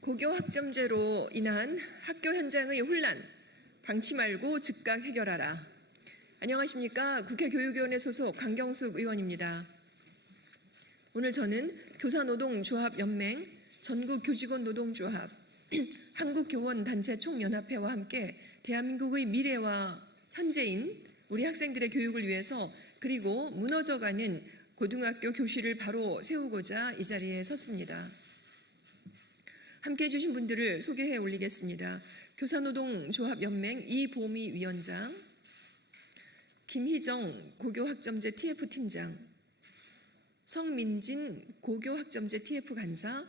고교 학점제로 인한 학교 현장의 혼란, 방치 말고 즉각 해결하라. 안녕하십니까. 국회 교육위원회 소속 강경숙 의원입니다. 오늘 저는 교사노동조합연맹, 전국교직원노동조합, 한국교원단체 총연합회와 함께 대한민국의 미래와 현재인 우리 학생들의 교육을 위해서 그리고 무너져가는 고등학교 교실을 바로 세우고자 이 자리에 섰습니다. 함께해 주신 분들을 소개해 올리겠습니다. 교사노동조합연맹 이보미 위원장, 김희정 고교학점제 TF팀장, 성민진 고교학점제 TF 간사,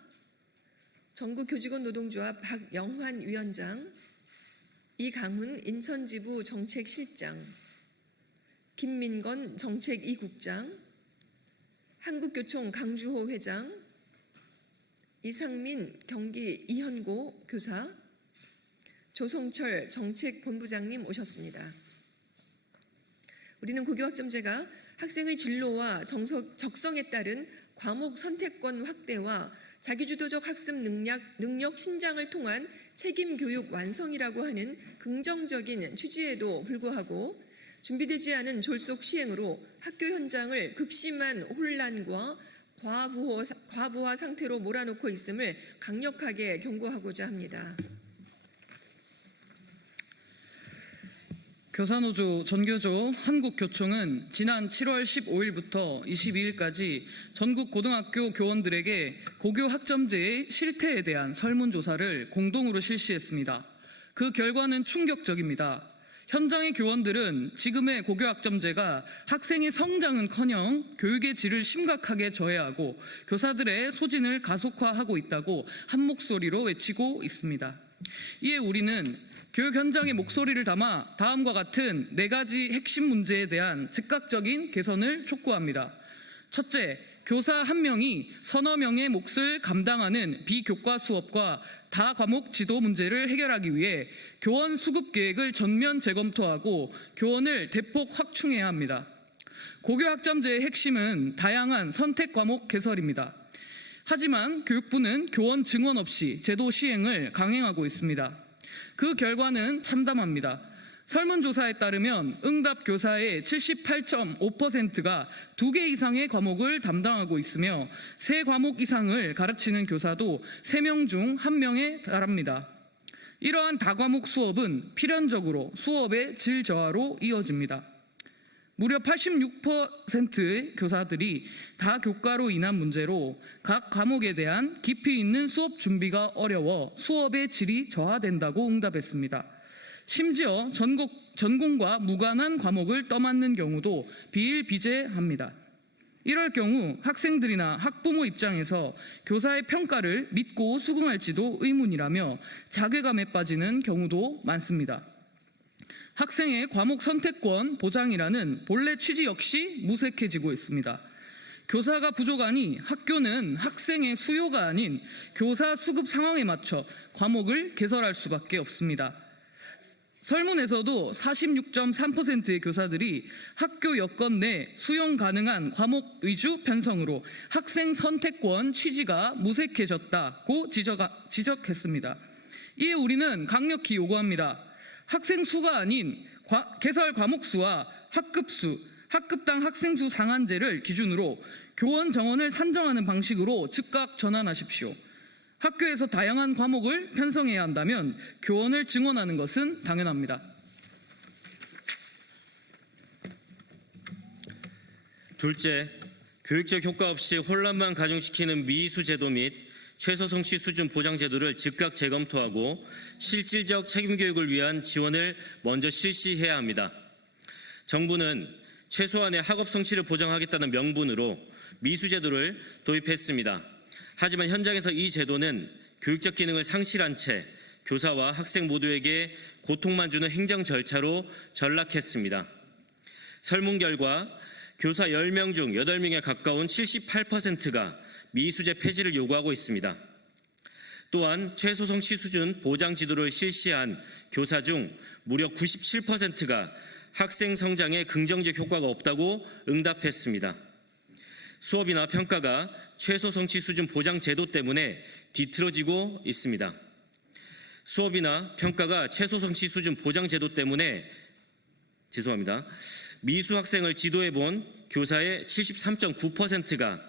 전국교직원노동조합 박영환 위원장, 이강훈 인천지부 정책실장, 김민건 정책 2국장, 한국교총 강주호 회장, 이상민 경기 이현고 교사, 조성철 정책본부장님 오셨습니다. 우리는 고교학점제가 학생의 진로와 적성에 따른 과목 선택권 확대와 자기주도적 학습 능력 신장을 통한 책임 교육 완성이라고 하는 긍정적인 취지에도 불구하고 준비되지 않은 졸속 시행으로 학교 현장을 극심한 혼란과 과부하 상태로 몰아넣고 있음을 강력하게 경고하고자 합니다. 교사노조, 전교조, 한국교총은 지난 7월 15일부터 22일까지 전국 고등학교 교원들에게 고교 학점제의 실태에 대한 설문조사를 공동으로 실시했습니다. 그 결과는 충격적입니다. 현장의 교원들은 지금의 고교 학점제가 학생의 성장은커녕 교육의 질을 심각하게 저해하고 교사들의 소진을 가속화하고 있다고 한 목소리로 외치고 있습니다. 이에 우리는 교육 현장의 목소리를 담아 다음과 같은 4가지 핵심 문제에 대한 즉각적인 개선을 촉구합니다. 첫째, 교사 1명이 서너 명의 몫을 감당하는 비교과 수업과 다과목 지도 문제를 해결하기 위해 교원 수급 계획을 전면 재검토하고 교원을 대폭 확충해야 합니다. 고교 학점제의 핵심은 다양한 선택 과목 개설입니다. 하지만 교육부는 교원 증원 없이 제도 시행을 강행하고 있습니다. 그 결과는 참담합니다. 설문조사에 따르면 응답 교사의 78.5%가 2개 이상의 과목을 담당하고 있으며 3과목 이상을 가르치는 교사도 3명 중 1명에 달합니다. 이러한 다과목 수업은 필연적으로 수업의 질 저하로 이어집니다. 무려 86%의 교사들이 다교과로 인한 문제로 각 과목에 대한 깊이 있는 수업 준비가 어려워 수업의 질이 저하된다고 응답했습니다. 심지어 전공과 무관한 과목을 떠맡는 경우도 비일비재합니다. 이럴 경우 학생들이나 학부모 입장에서 교사의 평가를 믿고 수긍할지도 의문이라며 자괴감에 빠지는 경우도 많습니다. 학생의 과목 선택권 보장이라는 본래 취지 역시 무색해지고 있습니다. 교사가 부족하니 학교는 학생의 수요가 아닌 교사 수급 상황에 맞춰 과목을 개설할 수밖에 없습니다. 설문에서도 46.3%의 교사들이 학교 여건 내 수용 가능한 과목 위주 편성으로 학생 선택권 취지가 무색해졌다고 지적했습니다. 이에 우리는 강력히 요구합니다. 학생 수가 아닌 개설 과목 수와 학급 수, 학급당 학생 수 상한제를 기준으로 교원 정원을 산정하는 방식으로 즉각 전환하십시오. 학교에서 다양한 과목을 편성해야 한다면 교원을 증원하는 것은 당연합니다. 둘째, 교육적 효과 없이 혼란만 가중시키는 미수 제도 및 최소 성취 수준 보장 제도를 즉각 재검토하고 실질적 책임 교육을 위한 지원을 먼저 실시해야 합니다. 정부는 최소한의 학업 성취를 보장하겠다는 명분으로 미수 제도를 도입했습니다. 하지만 현장에서 이 제도는 교육적 기능을 상실한 채 교사와 학생 모두에게 고통만 주는 행정 절차로 전락했습니다. 설문 결과 교사 10명 중 8명에 가까운 78%가 미수제 폐지를 요구하고 있습니다. 또한 최소 성취 수준 보장 지도를 실시한 교사 중 무려 97%가 학생 성장에 긍정적 효과가 없다고 응답했습니다. 수업이나 평가가 최소 성취 수준 보장 제도 때문에 뒤틀어지고 있습니다. 수업이나 평가가 최소 성취 수준 보장 제도 때문에 미수 학생을 지도해 본 교사의 73.9%가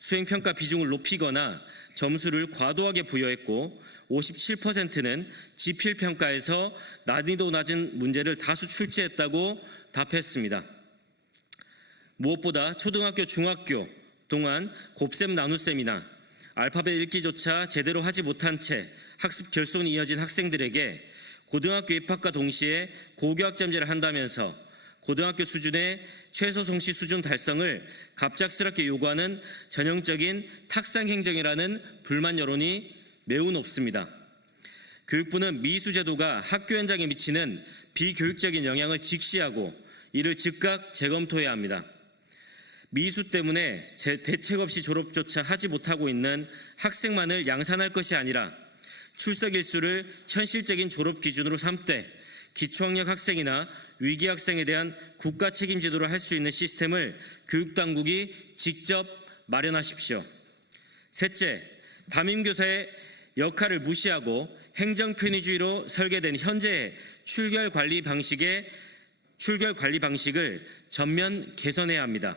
수행평가 비중을 높이거나 점수를 과도하게 부여했고 57%는 지필평가에서 난이도 낮은 문제를 다수 출제했다고 답했습니다. 무엇보다 초등학교, 중학교 동안 곱셈 나눗셈이나 알파벳 읽기조차 제대로 하지 못한 채 학습 결손이 이어진 학생들에게 고등학교 입학과 동시에 고교학점제를 한다면서 고등학교 수준의 최소 성취 수준 달성을 갑작스럽게 요구하는 전형적인 탁상행정이라는 불만 여론이 매우 높습니다. 교육부는 미수 제도가 학교 현장에 미치는 비교육적인 영향을 직시하고 이를 즉각 재검토해야 합니다. 미수 때문에 대책 없이 졸업조차 하지 못하고 있는 학생만을 양산할 것이 아니라 출석 일수를 현실적인 졸업 기준으로 삼되 기초학력 학생이나 위기 학생에 대한 국가 책임 제도를 할 수 있는 시스템을 교육당국이 직접 마련하십시오. 셋째, 담임교사의 역할을 무시하고 행정편의주의로 설계된 현재의 출결 관리 방식을 전면 개선해야 합니다.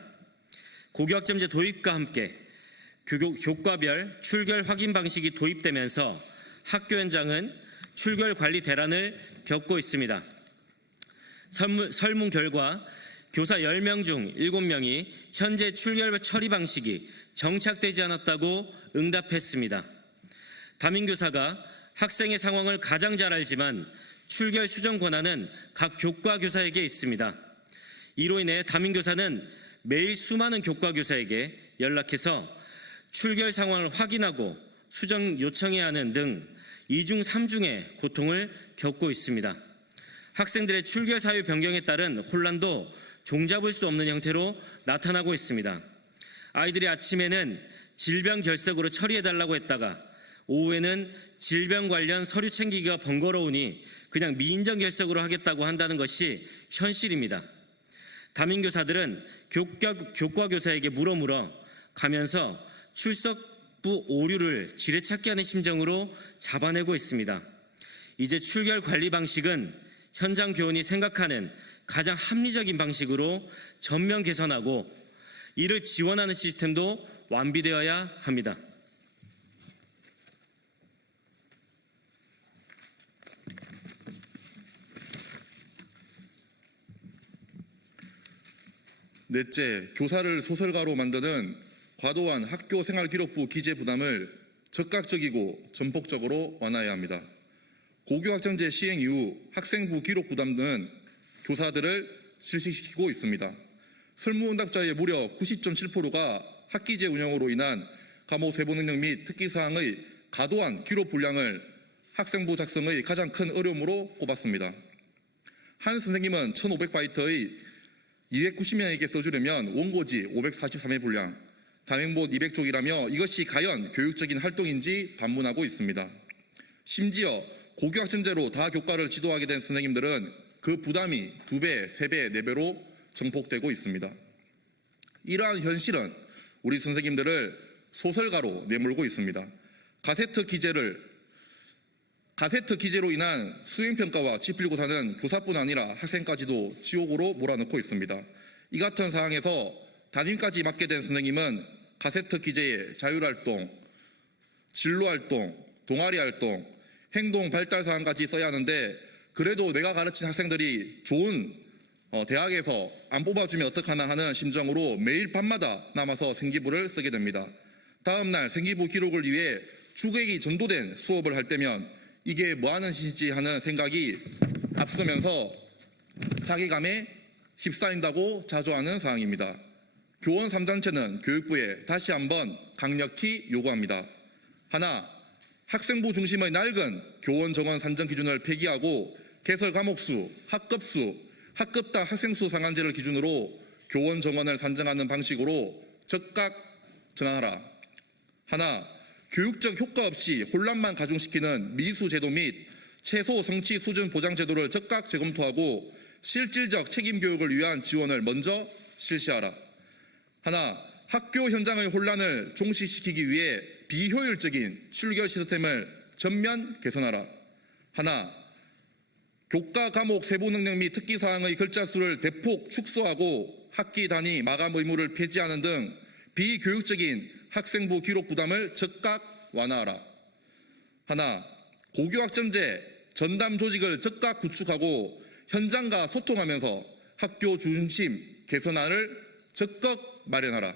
고교학점제 도입과 함께 교과별 출결 확인 방식이 도입되면서 학교 현장은 출결 관리 대란을 겪고 있습니다. 설문 결과 교사 10명 중 7명이 현재 출결 처리 방식이 정착되지 않았다고 응답했습니다. 담임교사가 학생의 상황을 가장 잘 알지만 출결 수정 권한은 각 교과 교사에게 있습니다. 이로 인해 담임교사는 매일 수많은 교과 교사에게 연락해서 출결 상황을 확인하고 수정 요청해야 하는 등 2중 3중의 고통을 겪고 있습니다. 학생들의 출결 사유 변경에 따른 혼란도 종잡을 수 없는 형태로 나타나고 있습니다. 아이들이 아침에는 질병 결석으로 처리해달라고 했다가 오후에는 질병 관련 서류 챙기기가 번거로우니 그냥 미인정 결석으로 하겠다고 한다는 것이 현실입니다. 담임교사들은 교과 교사에게 물어 가면서 출석부 오류를 지뢰찾기 하는 심정으로 잡아내고 있습니다. 이제 출결 관리 방식은 현장 교원이 생각하는 가장 합리적인 방식으로 전면 개선하고 이를 지원하는 시스템도 완비되어야 합니다. 넷째, 교사를 소설가로 만드는 과도한 학교 생활기록부 기재 부담을 적극적이고 전폭적으로 완화해야 합니다. 고교학점제 시행 이후 학생부 기록 부담은 교사들을 실시시키고 있습니다. 설문응답자의 무려 90.7%가 학기제 운영으로 인한 과목 세부 능력 및 특기사항의 과도한 기록 분량을 학생부 작성의 가장 큰 어려움으로 꼽았습니다. 한 선생님은 1500바이트의 290명에게 써주려면 원고지 543회 분량, 단행본 200쪽이라며 이것이 과연 교육적인 활동인지 반문하고 있습니다. 심지어 고교학점제로 다 교과를 지도하게 된 선생님들은 그 부담이 2배, 3배, 4배로 증폭되고 있습니다. 이러한 현실은 우리 선생님들을 소설가로 내몰고 있습니다. 가세트 기재로 인한 수행평가와 지필고사는 교사뿐 아니라 학생까지도 지옥으로 몰아넣고 있습니다. 이 같은 상황에서 담임까지 맡게 된 선생님은 가세트 기재에 자율활동, 진로활동, 동아리활동, 행동 발달사항까지 써야 하는데 그래도 내가 가르친 학생들이 좋은 대학에서 안 뽑아주면 어떡하나 하는 심정으로 매일 밤마다 남아서 생기부를 쓰게 됩니다. 다음날 생기부 기록을 위해 주객이 전도된 수업을 할 때면 이게 뭐하는 짓이지 하는 생각이 앞서면서 자괴감에 휩싸인다고 자조하는 상황입니다. 교원 3단체는 교육부에 다시 한번 강력히 요구합니다. 하나, 학생부 중심의 낡은 교원 정원 산정 기준을 폐기하고 개설 과목수, 학급수, 학급당 학생수 상한제를 기준으로 교원 정원을 산정하는 방식으로 즉각 전환하라. 하나, 교육적 효과 없이 혼란만 가중시키는 미수 제도 및 최소 성취 수준 보장 제도를 즉각 재검토하고 실질적 책임 교육을 위한 지원을 먼저 실시하라. 하나, 학교 현장의 혼란을 종식시키기 위해 비효율적인 출결 시스템을 전면 개선하라. 하나, 교과 과목 세부 능력 및 특기 사항의 글자 수를 대폭 축소하고 학기 단위 마감 의무를 폐지하는 등 비교육적인 학생부 기록 부담을 즉각 완화하라. 하나, 고교학점제 전담 조직을 즉각 구축하고 현장과 소통하면서 학교 중심 개선안을 적극 마련하라.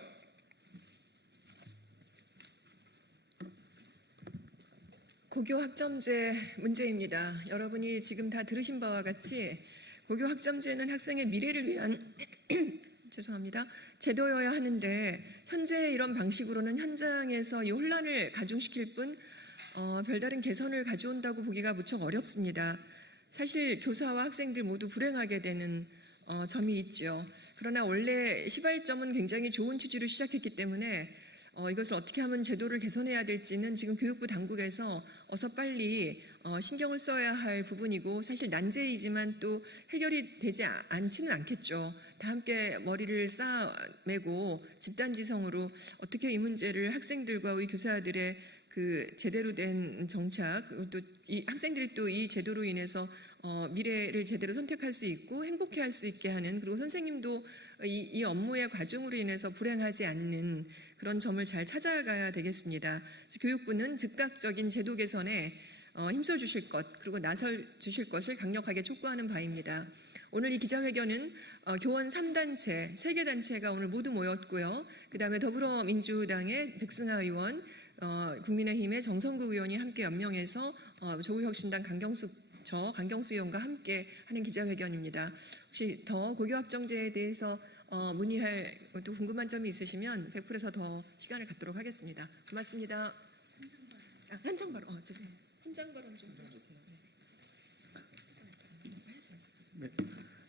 고교 학점제 문제입니다. 여러분이 지금 다 들으신 바와 같이 고교 학점제는 학생의 미래를 위한 죄송합니다. 제도여야 하는데 현재 이런 방식으로는 현장에서 이 혼란을 가중시킬 뿐 별다른 개선을 가져온다고 보기가 무척 어렵습니다. 사실 교사와 학생들 모두 불행하게 되는 점이 있죠. 그러나 원래 시발점은 굉장히 좋은 취지로 시작했기 때문에 이것을 어떻게 하면 제도를 개선해야 될지는 지금 교육부 당국에서 어서 빨리 신경을 써야 할 부분이고 사실 난제이지만 또 해결이 되지 않지는 않겠죠. 다 함께 머리를 쌓아매고 집단지성으로 어떻게 이 문제를 학생들과 우리 교사들의 그 제대로 된 정착 그리고 또 이 학생들이 또 이 제도로 인해서 미래를 제대로 선택할 수 있고 행복해할 수 있게 하는 그리고 선생님도 이 업무의 과정으로 인해서 불행하지 않는 그런 점을 잘 찾아가야 되겠습니다. 그래서 교육부는 즉각적인 제도 개선에 힘써 주실 것 그리고 나설 주실 것을 강력하게 촉구하는 바입니다. 오늘 이 기자회견은 교원 3단체, 3개 단체가 오늘 모두 모였고요. 그다음에 더불어민주당의 백승하 의원, 국민의힘의 정성국 의원이 함께 연명해서 조국혁신당 강경수 의원과 함께 하는 기자회견입니다. 혹시 더 고교학점제에 대해서 문의할 또 궁금한 점이 있으시면 100%에서 더 시간을 갖도록 하겠습니다. 고맙습니다. 현장 발언, 현장 발언 좀 해주세요.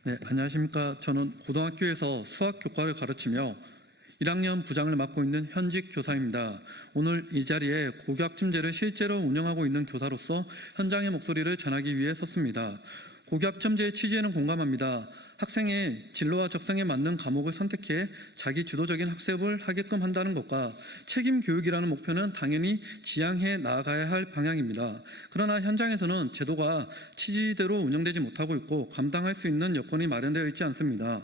네, 안녕하십니까. 저는 고등학교에서 수학 교과를 가르치며 1학년 부장을 맡고 있는 현직 교사입니다. 오늘 이 자리에 고교학점제를 실제로 운영하고 있는 교사로서 현장의 목소리를 전하기 위해 섰습니다. 고교학점제의 취지에는 공감합니다. 학생의 진로와 적성에 맞는 과목을 선택해 자기 주도적인 학습을 하게끔 한다는 것과 책임 교육이라는 목표는 당연히 지향해 나아가야 할 방향입니다. 그러나 현장에서는 제도가 취지대로 운영되지 못하고 있고 감당할 수 있는 여건이 마련되어 있지 않습니다.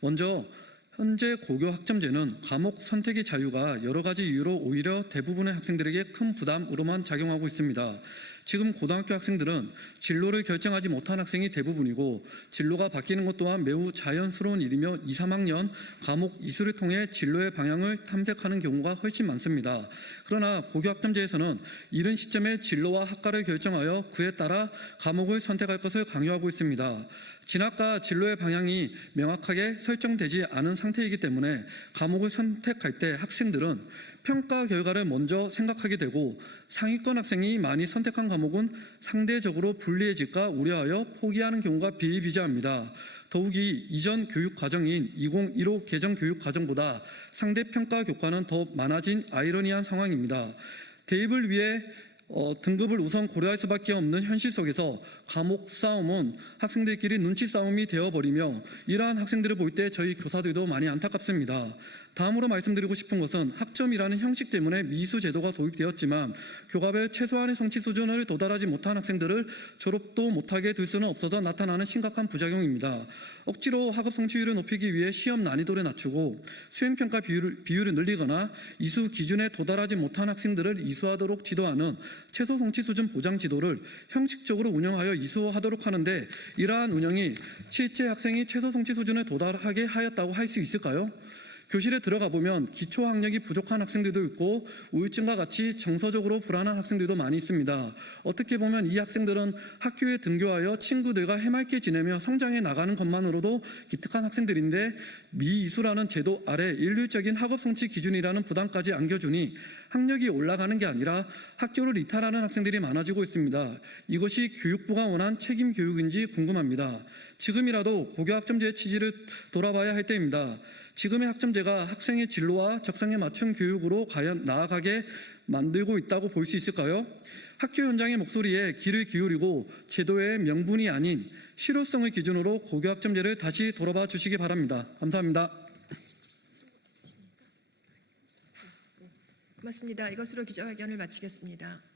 먼저 현재 고교학점제는 과목 선택의 자유가 여러 가지 이유로 오히려 대부분의 학생들에게 큰 부담으로만 작용하고 있습니다. 지금 고등학교 학생들은 진로를 결정하지 못한 학생이 대부분이고 진로가 바뀌는 것 또한 매우 자연스러운 일이며 2, 3학년 과목 이수를 통해 진로의 방향을 탐색하는 경우가 훨씬 많습니다. 그러나 고교학점제에서는 이른 시점에 진로와 학과를 결정하여 그에 따라 과목을 선택할 것을 강요하고 있습니다. 진학과 진로의 방향이 명확하게 설정되지 않은 상태이기 때문에 과목을 선택할 때 학생들은 평가 결과를 먼저 생각하게 되고 상위권 학생이 많이 선택한 과목은 상대적으로 불리해질까 우려하여 포기하는 경우가 비일비재합니다. 더욱이 이전 교육 과정인 2015 개정 교육 과정보다 상대 평가 교과는 더 많아진 아이러니한 상황입니다. 대입을 위해 등급을 우선 고려할 수밖에 없는 현실 속에서 과목 싸움은 학생들끼리 눈치 싸움이 되어버리며 이러한 학생들을 볼 때 저희 교사들도 많이 안타깝습니다. 다음으로 말씀드리고 싶은 것은 학점이라는 형식 때문에 미수 제도가 도입되었지만 교과별 최소한의 성취 수준을 도달하지 못한 학생들을 졸업도 못하게 둘 수는 없어서 나타나는 심각한 부작용입니다. 억지로 학업 성취율을 높이기 위해 시험 난이도를 낮추고 수행평가 비율을 늘리거나 이수 기준에 도달하지 못한 학생들을 이수하도록 지도하는 최소 성취 수준 보장 지도를 형식적으로 운영하여 이수하도록 하는데 이러한 운영이 실제 학생이 최소 성취 수준에 도달하게 하였다고 할 수 있을까요? 교실에 들어가 보면 기초 학력이 부족한 학생들도 있고 우울증과 같이 정서적으로 불안한 학생들도 많이 있습니다. 어떻게 보면 이 학생들은 학교에 등교하여 친구들과 해맑게 지내며 성장해 나가는 것만으로도 기특한 학생들인데 미이수라는 제도 아래 일률적인 학업 성취 기준이라는 부담까지 안겨주니 학력이 올라가는 게 아니라 학교를 이탈하는 학생들이 많아지고 있습니다. 이것이 교육부가 원한 책임 교육인지 궁금합니다. 지금이라도 고교학점제의 취지를 돌아봐야 할 때입니다. 지금의 학점제가 학생의 진로와 적성에 맞춘 교육으로 과연 나아가게 만들고 있다고 볼 수 있을까요? 학교 현장의 목소리에 귀를 기울이고 제도의 명분이 아닌 실효성을 기준으로 고교학점제를 다시 돌아봐 주시기 바랍니다. 감사합니다. 고맙습니다. 이것으로 기자회견을 마치겠습니다.